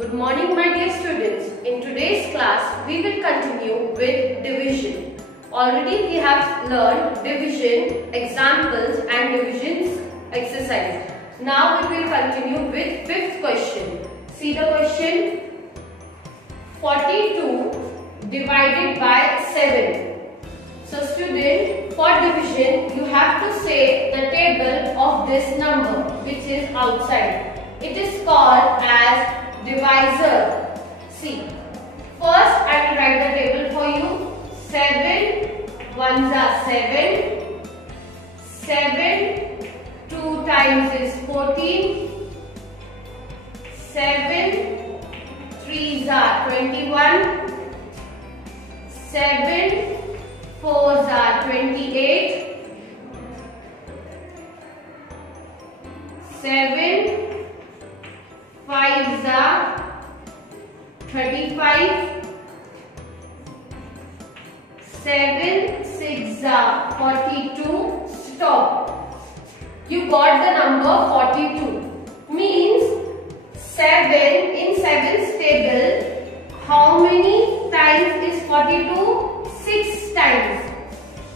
Good morning, my dear students. In today's class, we will continue with division. Already we have learned division examples and divisions exercise. Now we will continue with fifth question. See the question. 42 divided by 7. So student, for division, you have to say the table of this number which is outside. It is called as divisor. See, first I will write the table for you. 7 ones are 7. 7 2 times is 14. 7 3s are 21. 7 4s are 28. 7 5s are 35. 7 6s are 42. Stop. You got the number 42. Means 7 in 7's table. How many times is 42? 6 times.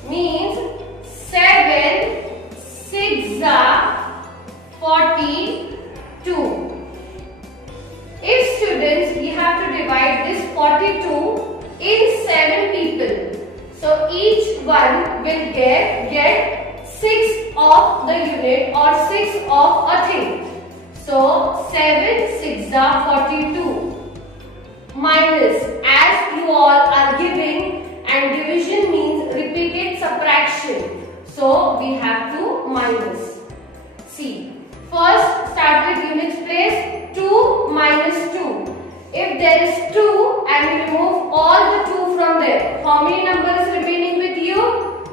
Means 7 6s are 42. If students, we have to divide this 42 in 7 people. So each one will get 6 of the unit or 6 of a thing. So 7 6s are 42. Minus, as you all are giving, and division means repeated subtraction. So we have to minus. See, first start with units place. 2 minus 2. If there is 2 and we remove all the 2 from there, how many numbers remaining with you?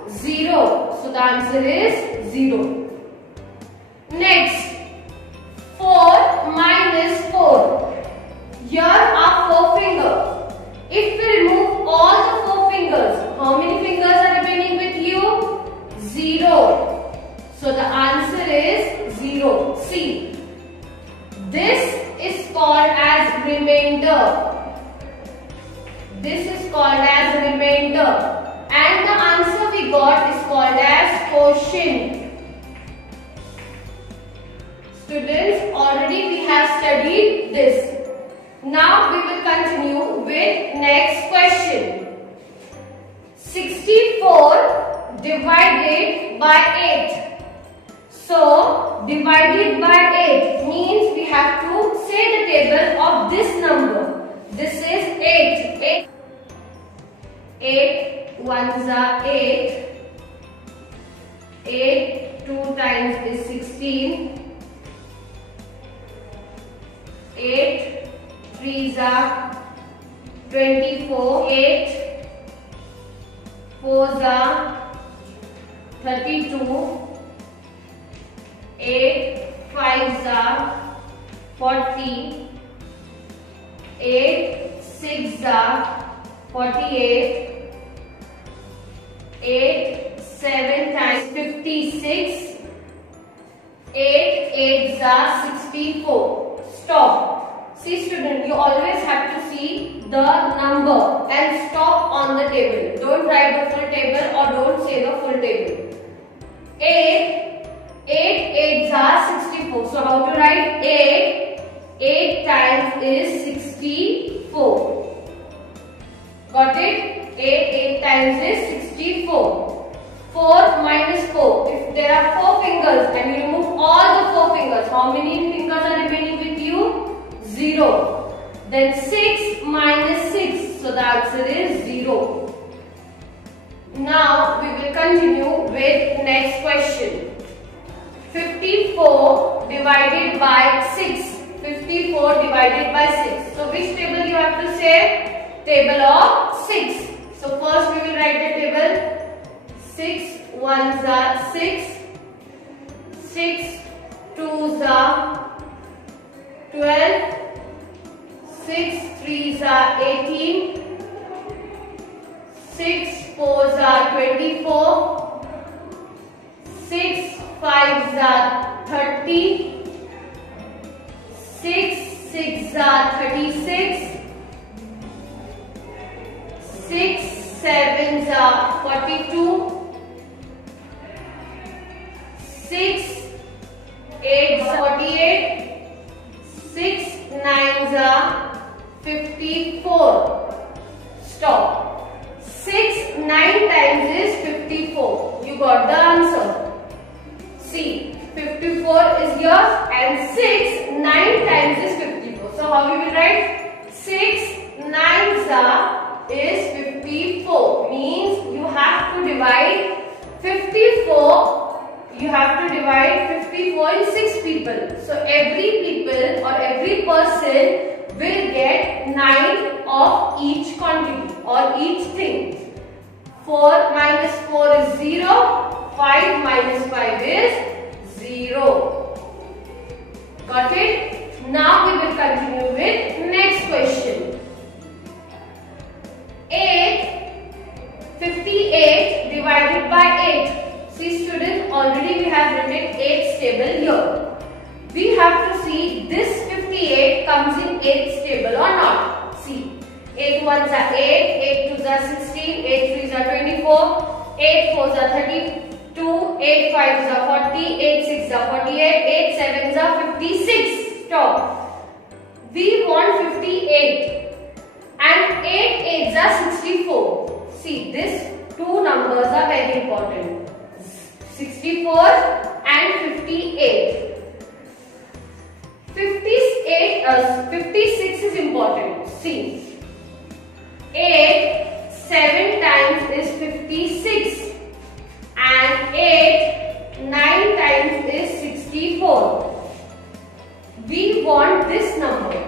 0. So the answer is 0. Next, 4 minus 4. Here are 4 fingers. If we remove all the 4 fingers, how many fingers are remaining with you? 0. So the answer is 0. See. This is called as remainder. This is called as remainder. And the answer we got is called as quotient. Students, already we have studied this. Now we will continue with next question. 64 divided by 8. So, divided by 8 means we have to say the table of this number. This is 8. 8 ones are 8. 8 2 times is 16. 8 3s are 24. 8 4s are 32. 8 5s are 40. 8 6s are 48. 8 7 times 56. 8 8s are 64. Stop. See student, you always have to see the number and stop on the table. Don't write the full table or don't say the full table. 8 8s are 64. So how to write 8? 8 times is 64. Got it? 8 times is 64. 4 minus 4. If there are 4 fingers and you remove all the 4 fingers, how many fingers are remaining with you? 0. Then 6 minus 6. So the answer is 0. Now we will continue with next question. 54 divided by 6. 54 divided by 6. So which table you have to say? Table of 6. So first we will write the table. 6 ones are 6. 6 2s are 12. 6 3s are 18. 6 4s are 24. 6 5s are 30. 6 6s are 36. 6 sevens are 42. 6 8s are 48. 6 9s are 54. Stop. 6 9 times is 54. You got the answer. See, 54 is yours and 6 9 times is 54. So how we will write? 6 9s are is 54. Means you have to divide 54. You have to divide 54 in 6 people. So every people or every person will get 9 of each quantity or each thing. 4 minus 4 is 0. 5 minus 5 is 0. Got it? Now we will continue with next question. 58 divided by 8. See students, already we have written 8's table here. We have to see this 58 comes in 8's table or not. See, 8 1s are 8, 8 2s are 16, 8 3s are 24, 8 4s are 32, 8 5s are 40, 8 6s are 48, 8 7s are 56. Stop. We want 58 and 8 8s are 64. See, these two numbers are very important. 64 and 58. 56 is important. See, 8 7 times is 56 and 8 9 times is 64. We want this number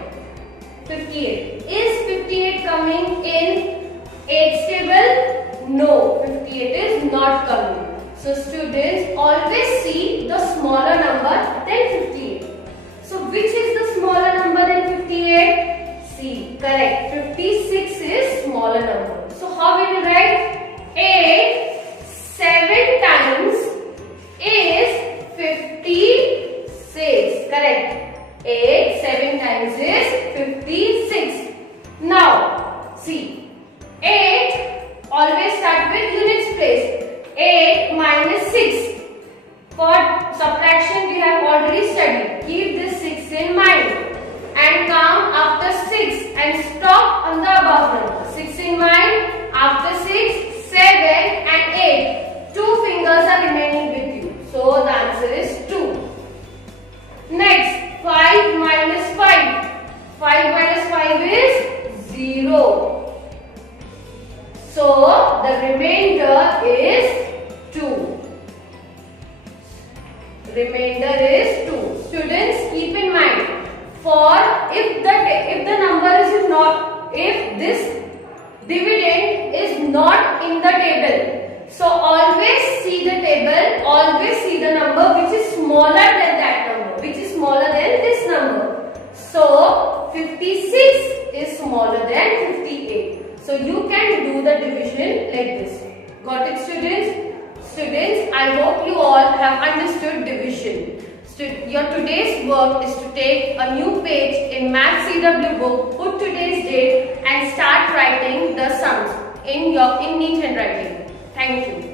58. Is 58 coming in 8's table? No, 58 is not coming. So students, always see the smaller number than 58. So which is the smaller number than 58? See, correct. 56 is smaller number. So how we will write? 8 7 times is 56. Correct. 8 7 times is 56. Now, see, 8 always start with units place. 8 minus 6. For subtraction we have already studied. Keep this 6 in mind and count after 6 and stop on the above number. 6 in mind. After 6, 7 and 8. 2 fingers are remaining with you. So the answer is 2. Next, 5 minus 5. 5 minus 5 is 0. So the remainder is 2. Remainder is 2. Students, keep in mind, for if the number is not, if this dividend is not in the table, so always see the table, always see the number which is smaller than that number, which is smaller than this number. So 56 is smaller than 58. So you can do the division like this. Got it, students? Students, I hope you all have understood division. Your today's work is to take a new page in Math CW book, put today's date and start writing the sums in neat handwriting. Thank you.